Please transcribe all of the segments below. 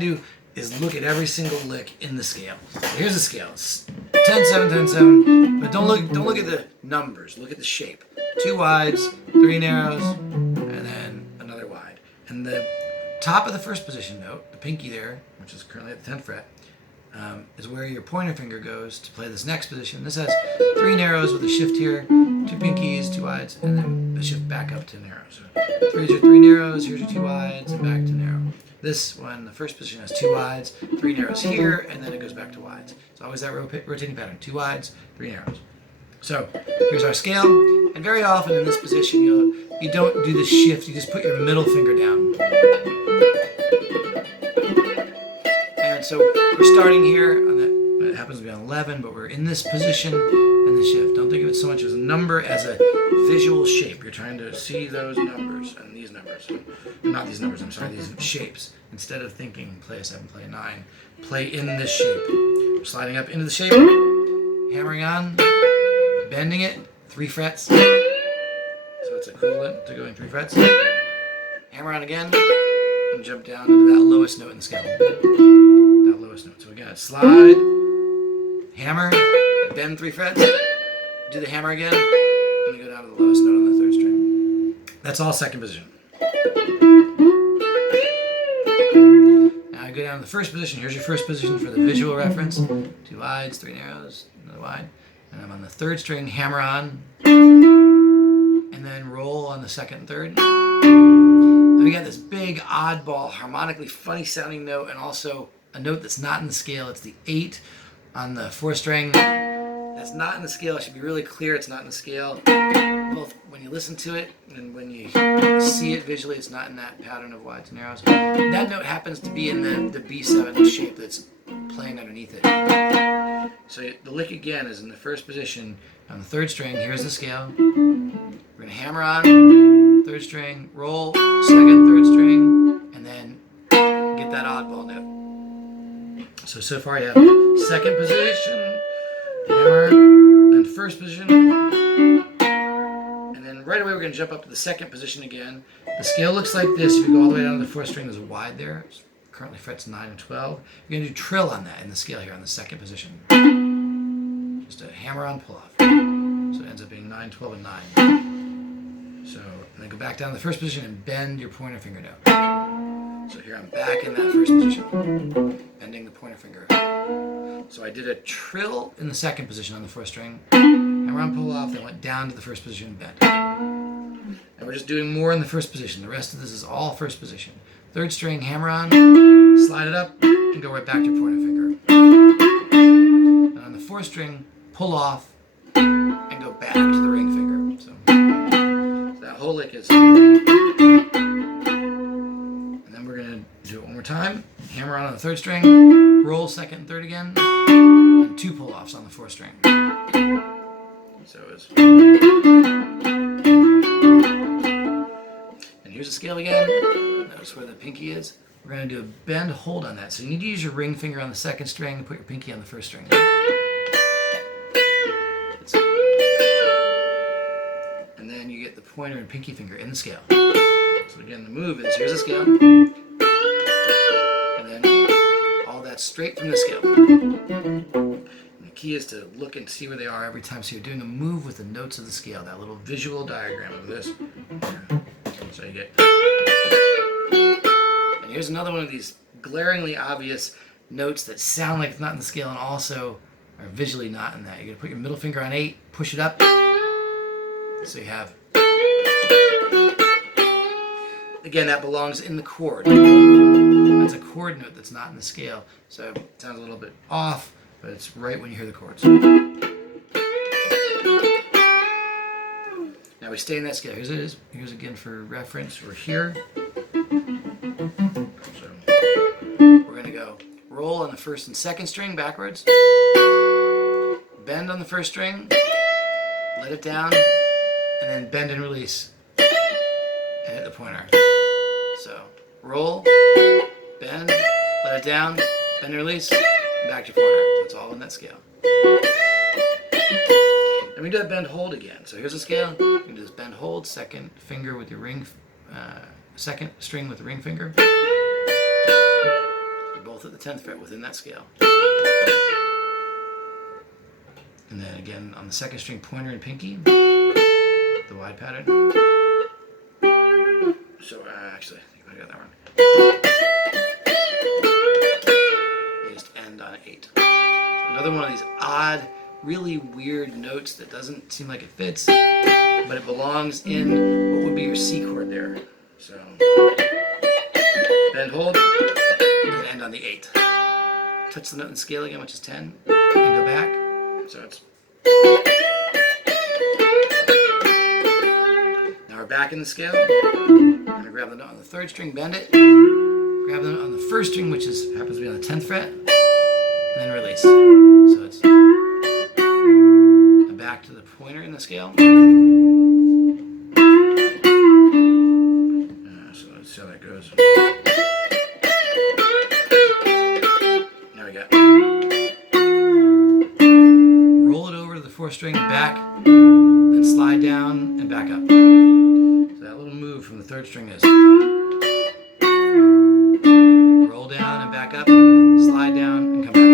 do is look at every single lick in the scale. So here's the scale. It's 10, 7, 10, 7. But don't look at the numbers. Look at the shape. 2 wides, 3 narrows, and then another wide. And the top of the first position note, the pinky there, which is currently at the 10th fret, is where your pointer finger goes to play this next position. This has 3 narrows with a shift here, 2 pinkies, 2 wides, and then a shift back up to narrow. So here's your 3 narrows, here's your 2 wides, and back to narrow. This one, the first position, has 2 wides, 3 narrows here, and then it goes back to wides. It's always that rotating pattern: 2 wides, 3 narrows. So here's our scale, and very often in this position, you don't do the shift. You just put your middle finger down. And so we're starting here on that. It happens to be on 11, but we're in this position and the shift. Don't think of it so much as a number as a visual shape. You're trying to see those numbers and these numbers. Not these numbers, I'm sorry, these shapes. Instead of thinking play a 7, play a 9, play in this shape. We're sliding up into the shape, hammering on, bending it, 3 frets. So it's equivalent to going 3 frets. Hammer on again, and jump down to that lowest note in the scale. That lowest note. So again, it's slide, hammer, bend 3 frets, do the hammer again, and you go down to the lowest note on the 3rd string. That's all second position. Now I go down to the first position. Here's your first position for the visual reference. 2 wides, 3 narrows, another wide. And I'm on the 3rd string, hammer on, and then roll on the 2nd and 3rd. And we got this big, oddball, harmonically funny sounding note, and also a note that's not in the scale. It's the 8 on the 4th string. That's not in the scale. It should be really clear it's not in the scale. Both when you listen to it and when you see it visually, it's not in that pattern of wides and narrows. That note happens to be in the B7 shape that's playing underneath it. So the lick again is in the first position on the 3rd string. Here's the scale. We're going to hammer on, 3rd string, roll, 2nd, 3rd string, and then get that oddball note. So far you have 2nd position, hammer, then 1st position, and then right away we're going to jump up to the 2nd position again. The scale looks like this. If you go all the way down to the 4th string, there's a wide there. It's currently frets 9 and 12. You're going to do trill on that in the scale here on the 2nd position. Just a hammer on pull off. So it ends up being 9, 12, and 9. So then go back down to the 1st position and bend your pointer finger down. So here I'm back in that 1st position, bending the pointer finger. So I did a trill in the 2nd position on the 4th string, hammer on pull off, then went down to the 1st position and bend. And we're just doing more in the 1st position. The rest of this is all 1st position. 3rd string, hammer on, slide it up, and go right back to your pointer finger. And on the 4th string, pull off, and go back to the ring finger. So that whole lick is. And then we're going to do it one more time. Hammer on the 3rd string, roll 2nd and 3rd again, and 2 pull offs on the 4th string. So it's. And here's the scale again. Notice where the pinky is. We're going to do a bend hold on that. So you need to use your ring finger on the 2nd string and put your pinky on the 1st string. And then you get the pointer and pinky finger in the scale. So again, the move is, here's the scale. And then all that straight from the scale. And the key is to look and see where they are every time. So you're doing a move with the notes of the scale, that little visual diagram of this. So you get. And here's another one of these glaringly obvious notes that sound like it's not in the scale and also are visually not in that. You're going to put your middle finger on 8, push it up. So you have. Again, that belongs in the chord. That's a chord note that's not in the scale. So it sounds a little bit off, but it's right when you hear the chords. Now we stay in that scale. Here's it is. Here's again for reference. We're here. So we're going to go roll on the 1st and 2nd string backwards. Bend on the 1st string. Let it down. And then bend and release. And hit the pointer. So roll, bend, let it down, bend and release, and back to your pointer. So it's all in that scale. And we do that bend hold again. So here's the scale. You can do this bend hold, 2nd finger with your ring, 2nd string with the ring finger. both at the 10th fret within that scale. And then again on the second string, pointer and pinky, the wide pattern. So actually, I think I got that wrong. They just end on 8. So another one of these odd, really weird notes that doesn't seem like it fits, but it belongs in what would be your C chord there. So bend, hold, and end on the 8. Touch the note and scale again, which is 10, and go back. So it's. Now we're back in the scale. I'm going to grab the note on the 3rd string, bend it, grab the note on the 1st string, which happens to be on the 10th fret, and then release. So it's back to the pointer in the scale. So let's see how that goes. There we go. Roll it over to the 4th string, back, then slide down and back up. So that little move from the 3rd string is roll down and back up, slide down and come back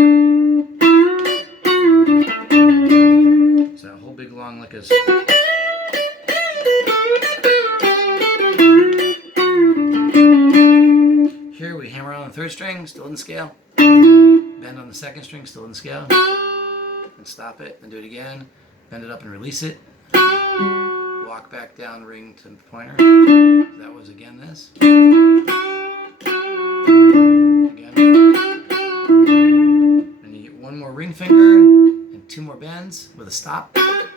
up. So that whole big long lick is. Here we hammer on the 3rd string, still in the scale. Bend on the 2nd string, still in the scale. And stop it, and do it again. Bend it up and release it. Walk back down, ring to pointer. That was again this. Again. Then you get one more ring finger and 2 more bends with a stop. And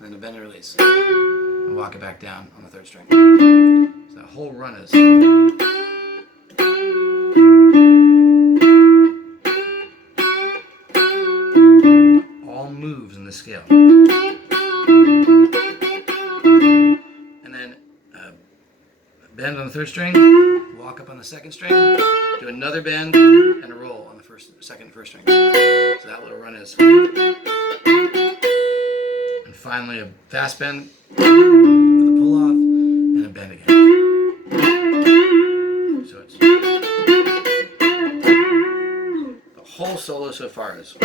then a bend and release. And walk it back down on the 3rd string. So that whole run is. All moves in the scale. And then bend on the 3rd string, walk up on the 2nd string, do another bend and a roll on the 2nd and 1st string. So that little run is. And finally a fast bend with a pull off and a bend again. So it's the whole solo so far is.